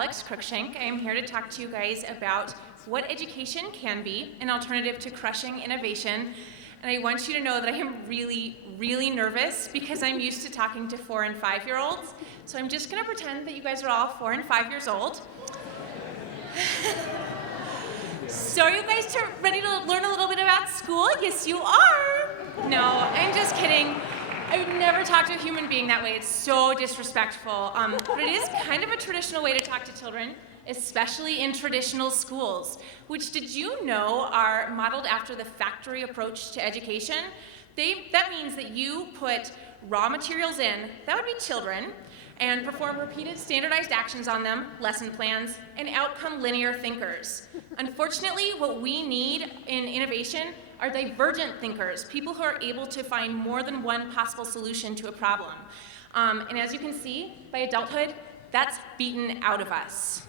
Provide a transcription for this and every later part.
Alex Cruickshank. I am here to talk to you guys about what education can be, an alternative to crushing innovation. And I want you to know that I am really nervous because I'm used to talking to 4- and 5-year-olds. So I'm just going to pretend that you guys are all 4 and 5 years old. So are you guys ready to learn a little bit about school? Yes, you are. No, I'm just kidding. I would never talk to a human being that way. It's so disrespectful. But it is kind of a traditional way to talk to children, especially in traditional schools, which, did you know, are modeled after the factory approach to education. That means that you put raw materials in, that would be children, and perform repeated standardized actions on them, lesson plans, and outcome linear thinkers. Unfortunately, what we need in innovation are divergent thinkers, people who are able to find more than one possible solution to a problem. And as you can see, by adulthood, that's beaten out of us.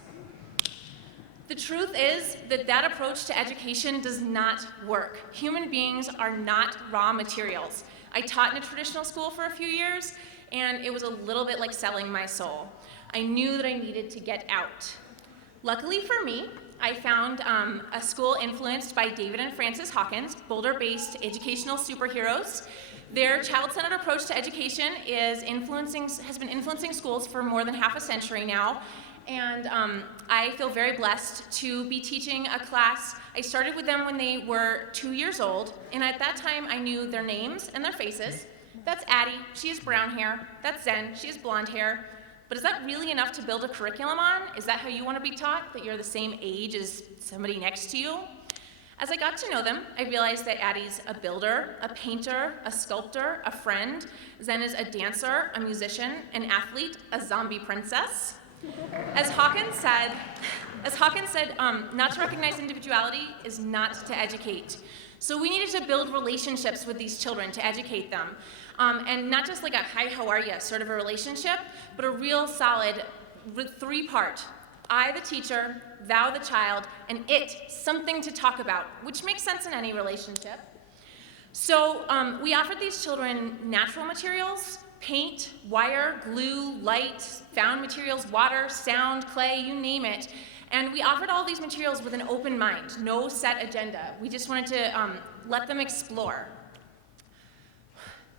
The truth is that that approach to education does not work. Human beings are not raw materials. I taught in a traditional school for a few years, and it was a little bit like selling my soul. I knew that I needed to get out. Luckily for me, I found a school influenced by David and Frances Hawkins, Boulder-based educational superheroes. Their child-centered approach to education has been influencing schools for more than half a century now. And I feel very blessed to be teaching a class. I started with them when they were 2 years old, and at that time I knew their names and their faces. That's Addie, she has brown hair. That's Zen, she has blonde hair. But is that really enough to build a curriculum on? Is that how you want to be taught, that you're the same age as somebody next to you? As I got to know them, I realized that Addie's a builder, a painter, a sculptor, a friend. Zen is a dancer, a musician, an athlete, a zombie princess. As Hawkins said, not to recognize individuality is not to educate. So we needed to build relationships with these children to educate them. And not just like a hi, how are you sort of a relationship, but a real solid 3-part. I, the teacher, thou, the child, and it, something to talk about, which makes sense in any relationship. So we offered these children natural materials, paint, wire, glue, light, found materials, water, sound, clay, you name it. And we offered all these materials with an open mind, no set agenda. We just wanted to let them explore.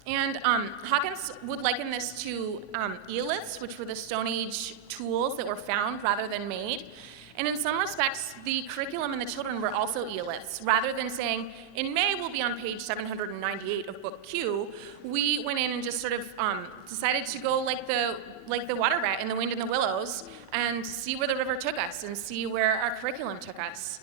And Hawkins would liken this to eoliths, which were the Stone Age tools that were found rather than made. And in some respects, the curriculum and the children were also eoliths. Rather than saying, in May we'll be on page 798 of book Q, we went in and just sort of decided to go like the water rat in The Wind in the Willows and see where the river took us and see where our curriculum took us.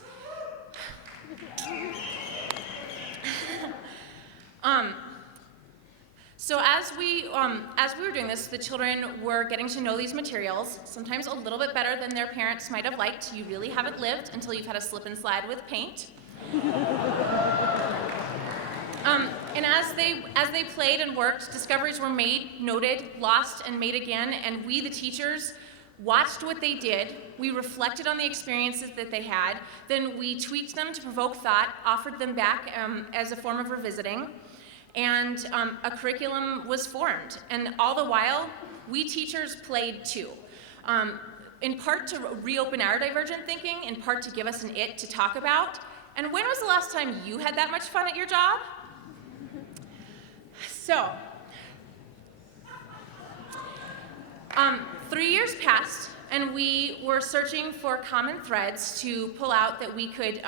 So as we were doing this, the children were getting to know these materials, sometimes a little bit better than their parents might have liked. You really haven't lived until you've had a slip and slide with paint. And as they played and worked, discoveries were made, noted, lost, and made again, and we, the teachers, watched what they did. We reflected on the experiences that they had. Then we tweaked them to provoke thought, offered them back as a form of revisiting. And a curriculum was formed. And all the while, we teachers played too. In part to reopen our divergent thinking, in part to give us an it to talk about. And when was the last time you had that much fun at your job? So, 3 years passed, and we were searching for common threads to pull out that we could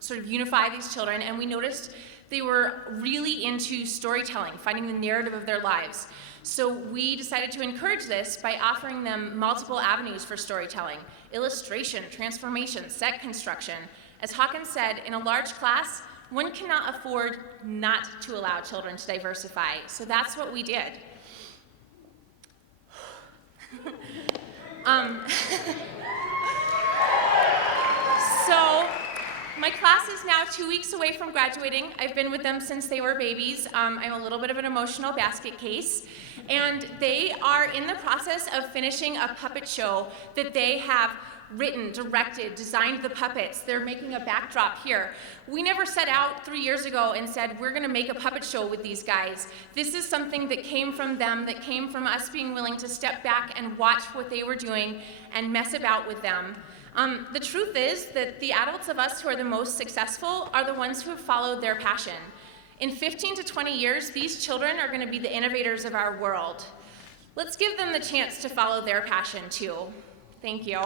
sort of unify these children, and we noticed they were really into storytelling, finding the narrative of their lives. So we decided to encourage this by offering them multiple avenues for storytelling: illustration, transformation, set construction. As Hawkins said, in a large class, one cannot afford not to allow children to diversify. So that's what we did. So my class is now 2 weeks away from graduating. I've been with them since they were babies. I'm a little bit of an emotional basket case. And they are in the process of finishing a puppet show that they have written, directed, designed the puppets. They're making a backdrop here. We never set out 3 years ago and said, we're gonna make a puppet show with these guys. This is something that came from them, that came from us being willing to step back and watch what they were doing and mess about with them. The truth is that the adults of us who are the most successful are the ones who have followed their passion. In 15 to 20 years, these children are gonna be the innovators of our world. Let's give them the chance to follow their passion too. Thank you.